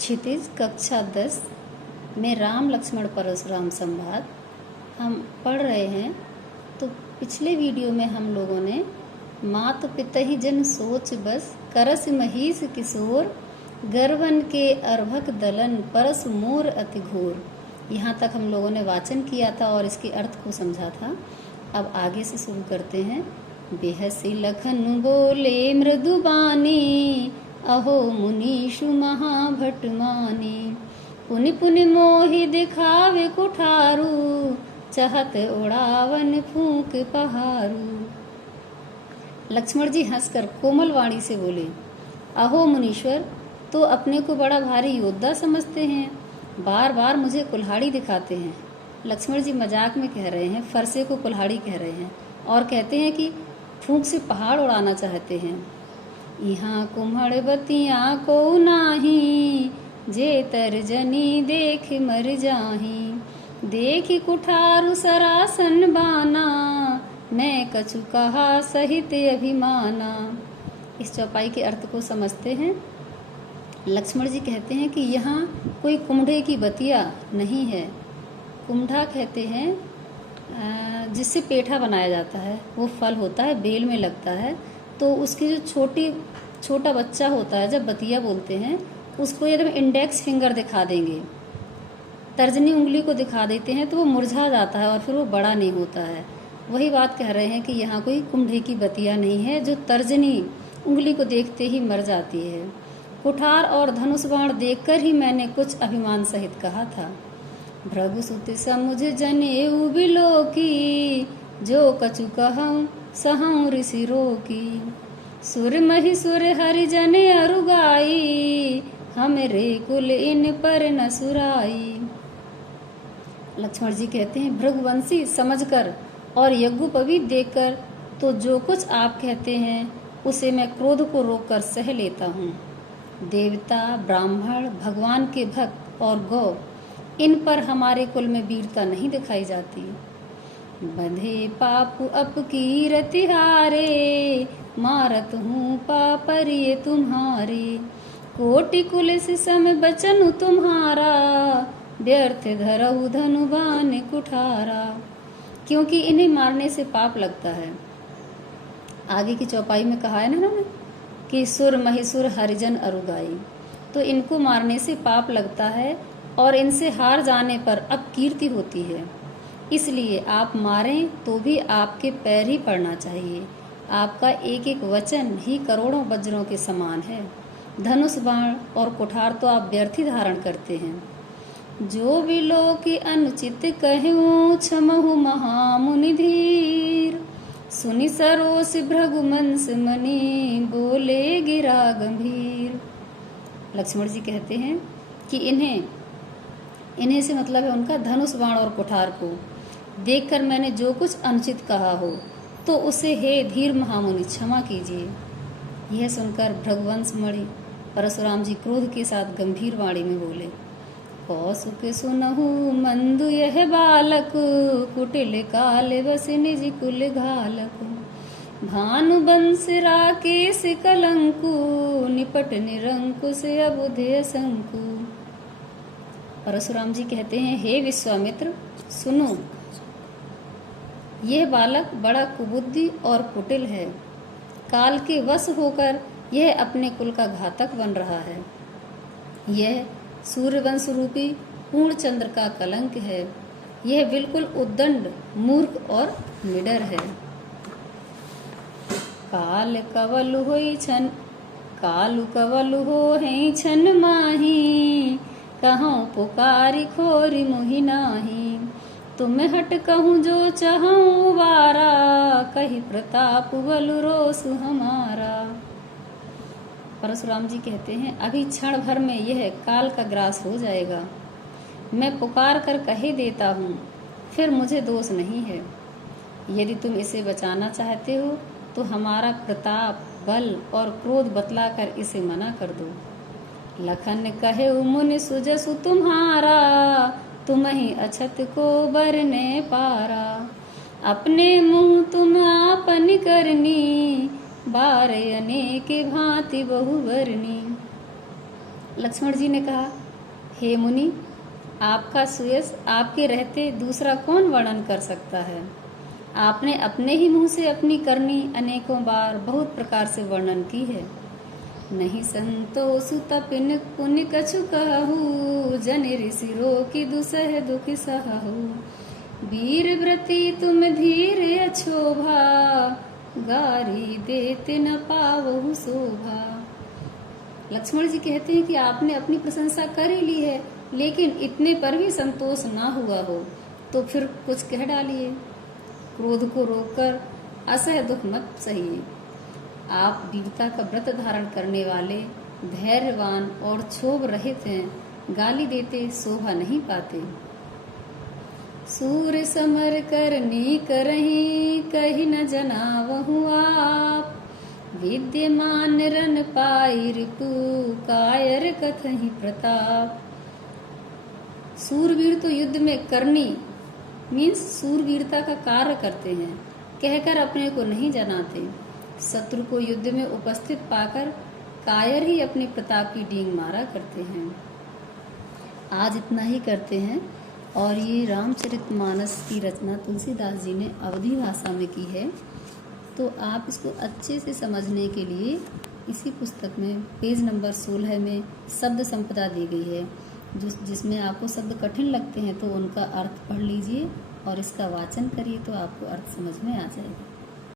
क्षितिज कक्षा 10 में राम लक्ष्मण परशुराम संवाद हम पढ़ रहे हैं। तो पिछले वीडियो में हम लोगों ने मात पितहि जन सोच बस करस महीस किशोर गर्वन के अर्भक दलन परस मोर अति घोर, यहाँ तक हम लोगों ने वाचन किया था और इसके अर्थ को समझा था। अब आगे से शुरू करते हैं। बेहसी लखन बोले मृदुबानी अहो मुनीषु महाभट माने, पुनि पुनि मोहि दिखावे कुठारू चहत उड़ावन फूंक पहारू। लक्ष्मण जी हंसकर कोमल वाणी से बोले, अहो मुनीश्वर, तो अपने को बड़ा भारी योद्धा समझते हैं, बार बार मुझे कुल्हाड़ी दिखाते हैं। लक्ष्मण जी मजाक में कह रहे हैं, फरसे को कुल्हाड़ी कह रहे हैं और कहते हैं कि फूंक से पहाड़ उड़ाना चाहते हैं। यहाँ कुम्हड़ बतियाँ को नाही, जे तर्जनी देख मर जाही, देखी कुठारु सरासन बाना, मैं कछु कहा सहित अभिमाना। इस चौपाई के अर्थ को समझते हैं। लक्ष्मण जी कहते हैं कि यहाँ कोई कुम्हड़े की बतिया नहीं है। कुम्हड़ा कहते हैं जिससे पेठा बनाया जाता है, वो फल होता है, बेल में लगता है। तो उसकी जो छोटा बच्चा होता है, जब बतिया बोलते हैं उसको यदि हम इंडेक्स फिंगर दिखा देंगे, तर्जनी उंगली को दिखा देते हैं, तो वो मुरझा जाता है और फिर वो बड़ा नहीं होता है। वही बात कह रहे हैं कि यहाँ कोई कुम्हड़े की बतिया नहीं है जो तर्जनी उंगली को देखते ही मर जाती है। कुठार और धनुष बाण देखकर ही मैंने कुछ अभिमान सहित कहा था। भृगुसुत समुझ जनेऊ बिलो की, जो कछु कहूँ सहूँ ऋषि रोकी, सुर मही सुर हरिजन अरुगाई, हमरे कुल इन पर न सुराई। लक्ष्मण जी कहते हैं, भृगुवंशी समझकर और यज्ञोपवी देखकर तो जो कुछ आप कहते हैं उसे मैं क्रोध को रोककर सह लेता हूँ। देवता, ब्राह्मण, भगवान के भक्त और गौ, इन पर हमारे कुल में वीरता नहीं दिखाई जाती। बंधे पाप अपकीरति हारे, मारत हूँ पापरिय तुम्हारे, कोटि कुलिस सम बचनु तुम्हारा, व्यर्थ धरहु धनुबान कुठारा। क्योंकि इन्हें मारने से पाप लगता है। आगे की चौपाई में कहा है ना कि सुर महिसुर हरिजन अरुगाई, तो इनको मारने से पाप लगता है और इनसे हार जाने पर अपकीर्ति होती है। इसलिए आप मारें तो भी आपके पैर ही पड़ना चाहिए। आपका एक एक वचन ही करोड़ों वज्रों के समान है। धनुष बाण और कुठार तो आप व्यर्थ ही धारण करते हैं। जो बिलो की अनुचित कहूँ क्षमहु महामुनि धीर, सुनि सरोस भृगुमंस मनि, बोले गिरा गंभीर। लक्ष्मण जी कहते हैं कि इन्हें से मतलब है उनका धनुष बाण और कुठार को देखकर मैंने जो कुछ अनुचित कहा हो तो उसे हे धीर महामुनि क्षमा कीजिए। यह सुनकर भृगुवंश मणि परशुराम जी क्रोध के साथ गंभीर वाणी में बोले, कौसुक सुनहु मंदु यह बालक, कुटिल काल बस निज कुल घालक, भानु बंस राकेश कलंकु, निपट निरंकुश अबुधे शंकु। परशुराम जी कहते हैं, हे विश्वामित्र सुनो, यह बालक बड़ा कुबुद्धि और कुटिल है। काल के वश होकर यह अपने कुल का घातक बन रहा है। यह सूर्यवंश रूपी पूर्ण चंद्र का कलंक है। यह बिल्कुल उद्दंड, मूर्ख और निडर है। कालु कवल होई छन माही, कहूँ पुकारी खोरी मुहि नाही, तुम हट कहूँ जो चाहूँ वारा, कही प्रताप बल रोस हमारा। परशुराम जी कहते हैं, अभी क्षण भर में यह काल का ग्रास हो जाएगा। मैं पुकार कर कह देता हूँ, फिर मुझे दोष नहीं है। यदि तुम इसे बचाना चाहते हो तो हमारा प्रताप, बल और क्रोध बतलाकर इसे मना कर दो। लखन कहे मुनि सुजसु तुम्हारा, तुम ही अछत को बरने पारा, अपने मुँह तुम आपन करनी, बार अनेक भांति बहुवर्णी। लक्ष्मण जी ने कहा, हे मुनि, आपका सुयश आपके रहते दूसरा कौन वर्णन कर सकता है। आपने अपने ही मुंह से अपनी करनी अनेकों बार बहुत प्रकार से वर्णन की है। नहीं संतोषु तपिन पुण्य कछु कहु, जन ऋषि रोकी दुसह दुख सहु। वीर व्रती तुम धीर अछोभा, गारी देते न पावहु शोभा। लक्ष्मण जी कहते हैं कि आपने अपनी प्रशंसा कर ही ली है, लेकिन इतने पर भी संतोष ना हुआ हो तो फिर कुछ कह डालिए। क्रोध को रोककर असह दुख मत सहिए। आप वीरता का व्रत धारण करने वाले, धैर्यवान और क्षोभ रहित हैं, गाली देते शोभा नहीं पाते। सूर समर करनी करही, कही न जनावहु आप। विद्यमान रन पाई रिपु, कायर कथहि प्रताप। सूरवीर तो युद्ध में करनी मीन्स सूरवीरता का कार्य करते हैं, कहकर अपने को नहीं जनाते। शत्रु को युद्ध में उपस्थित पाकर कायर ही अपने प्रताप की डींग मारा करते हैं। आज इतना ही करते हैं। और ये रामचरितमानस की रचना तुलसीदास जी ने अवधी भाषा में की है। तो आप इसको अच्छे से समझने के लिए इसी पुस्तक में पेज नंबर 16 में शब्द संपदा दी गई है, जिसमें आपको शब्द कठिन लगते हैं तो उनका अर्थ पढ़ लीजिए और इसका वाचन करिए तो आपको अर्थ समझ में आ जाएगा।